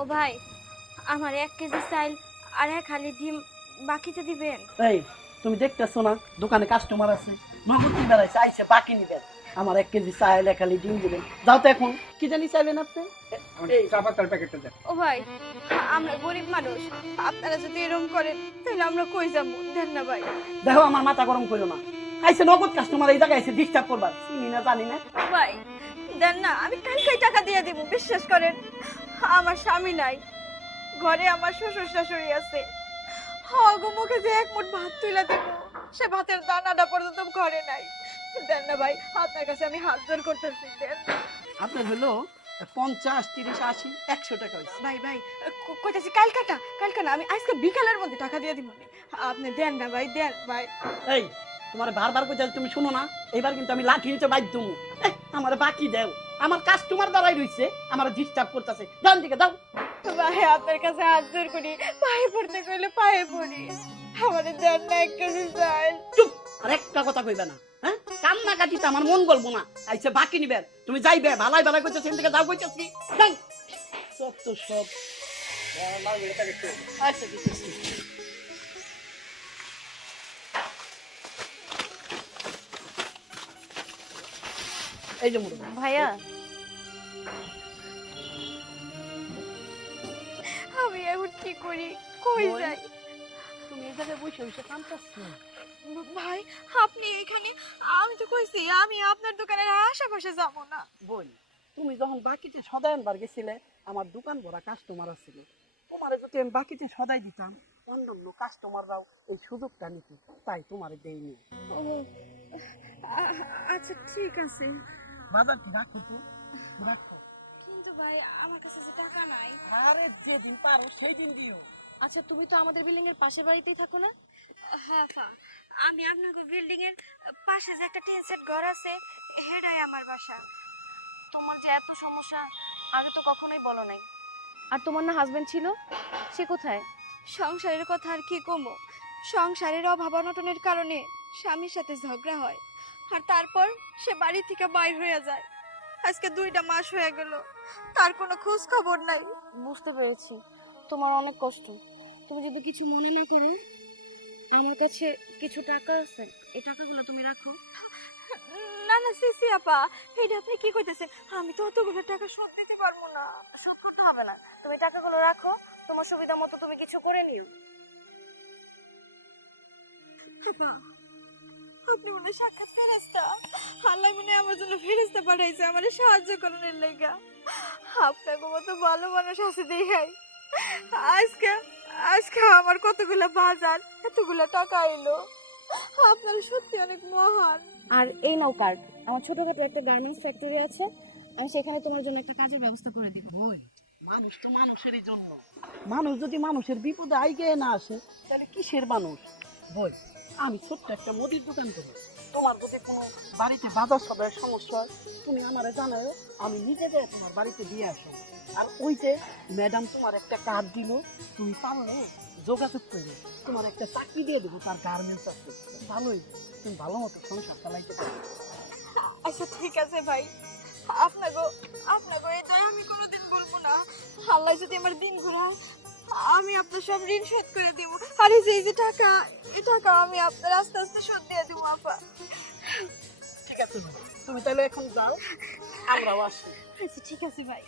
ও ভাই আমার এক কেজি চাইল আর এক হালি ডিম বাকিতে দিবেন। এই তুমি দেখতেছো না দোকানে কাস্টমার আছে নগদ কি বেড়াইছে আইসে বাকি নিবেন আমার এক কেজি চাইল এক খালি ডিম দিবেন। যাও তো এখন কি জানি চাইলেন আপনি? এই চা পাতার প্যাকেটটা দেন। ও ভাই আমরা গরিব মানুষ আপনারা যদি এরকম করেন তাহলে আমরা কই যাব? দেন না ভাই। দেখো আমার মাথা গরম করো না। আইসে নগদ কাস্টমার এই জায়গায় এসে ডিস্টার্ব করবার। চিনি না জানি না। ভাই দেন না আমি কালকেই টাকা দিয়ে দিব বিশ্বাস করেন। আমার স্বামী নাই। ঘরে আমার শ্বশুর শাশুড়ি আছে। হগো মুখে যে এক মুঠ ভাত তুলে দেব সে ভাতের দানাটা পর্যন্ত ঘরে নাই। দেন না ভাই আপনার কাছে আমি হাত জোর করতেছি দেন। আপনার হলো পঞ্চাশ তিরিশ আশি একশো টাকা হয়েছে। ভাই ভাই কইতাছি কালকাটা কালকা না আমি আজকে বিকালের মধ্যে টাকা দিয়ে দিব আপনি দেন না ভাই দেন ভাই। এই তোমার বারবার কইতে তুমি শুনো না এবার কিন্তু আমি লাঠি নিতে বাধ্য আমার বাকি দেও। আমার কাস্টমার দাঁড়াই রইছে আমার ডিস্টার্ব করতেছে। যান দিকে দাও ভাই আপনার কাছে হাত জোর করি। পায়ে পড়তে কইলে পায়ে পড়ি। আমাদের দেন না এক কেজি চাল চুপ আর একটা কথা কইবে না হ্যাঁ? কান্না কাটিতে আমার মন গলবো না। আইসে বাকি নিবেন তুমি যাইবে ভালাই ভালাই কইতে সেখান থেকে যাও কইতেছি। যাই সব তো সব। আচ্ছা দিতেছি। এই যে ভাইয়া আমি এখন কি করি? কই বল। যাই? তুমি এই জায়গায় বসে বসে কাঁদতেছো। ভাই আপনি এখানে আমি তো কইছি আমি আপনার দোকানের আশেপাশে যাব না। বই তুমি যখন বাকিতে সদাই আনবার গেছিলে আমার দোকান ভরা কাস্টমার আছিল। তোমারে যদি আমি বাকিতে সদাই দিতাম অন্যান্য কাস্টমাররাও এই সুযোগটা নিত তাই তোমারে দেইনি। আচ্ছা ঠিক আছে। বাজার কি রাখো তো। রাখো। কিন্তু ভাই আমার কাছে যে টাকা নাই। আরে যেদিন পারো সেই দিন দিও। আচ্ছা তুমি তো আমাদের বিল্ডিং এর পাশের বাড়িতেই থাকো না? হ্যাঁ পা আমি আপনাদের বিল্ডিং এর পাশে যে একটা টিন সেট ঘর আছে হেডাই আমার বাসা। তোমার যে এত সমস্যা আগে তো কখনোই বলো নাই। আর তোমার না হাজবেন্ড ছিল? সে কোথায়? সংসারের কথা আর কি কমো? সংসারের অভাব অনটনের কারণে স্বামীর সাথে ঝগড়া হয়। আর তারপর সে বাড়ি থেকে বাইর হয়ে যায়। আজকে দুইটা মাস হয়ে গেল। তার কোনো খোঁজ খবর নাই। বুঝতে পেরেছি। তোমার অনেক কষ্ট। তুমি যদি কিছু মনে না করো আমার কাছে কিছু টাকা আছে। এই টাকাগুলো তুমি রাখো। না না সিসি আপা এটা আপনি কি কইতেছেন? আমি তো অতগুলো টাকা শোধ দিতে পারব না। শোধ করতে হবে না। তুমি টাকাগুলো রাখো। তোমার সুবিধা মতো তুমি কিছু করে নিও। আপা আপনি হয় সাক্ষাৎ হয় আমার জন্য ফেরেস্তা পাঠাইছে আমার সাহায্য করার লেগা। আপনাকে মতো ভালো মানুষ আছে দেখাই। আজকে আজকে আমার কতগুলো বাজার এতগুলো টাকা এলো। আপনারা সত্যি অনেক মহান। আর এই নাও কার্ড আমার ছোটখাটো একটা গার্মেন্টস ফ্যাক্টরি আছে আমি সেখানে তোমার জন্য একটা কাজের ব্যবস্থা করে দিব। বই মানুষ তো মানুষেরই জন্য। মানুষ যদি মানুষের বিপদে আইগে না আসে তাহলে কিসের মানুষ? বই আমি ছোট্ট একটা মুদির দোকান করি তোমার যদি কোনো বাড়িতে বাজার সদায় সমস্যা হয়, তুমি আমারে জানাও, আমি নিজে যাই তোমার বাড়িতে দিয়ে আসো আর ওই যে ম্যাডাম তোমার একটা কার্ড দিল, তুমি পারলে যোগাযোগ করে তোমার একটা চাকরি দিয়ে দেবো, তার গার্মেন্টস আছে। ভালোই, তুমি ভালো মতো সংসার চালাইতে পারো। আচ্ছা ঠিক আছে ভাই। আপনাকে আপনাকে দয়া আমি কোনোদিন বলব না। আল্লাহ যদি আমার দিন ঘোরায়, আমি আপনার সব ঋণ শোধ করে দেবো। আর এই যে টাকা এই টাকা আমি আপনার আস্তে আস্তে শোধ দিয়ে দেবো আপা। ঠিক আছে তুমি তাহলে এখন যাও আমরাও আসি। আচ্ছা ঠিক আছে ভাই।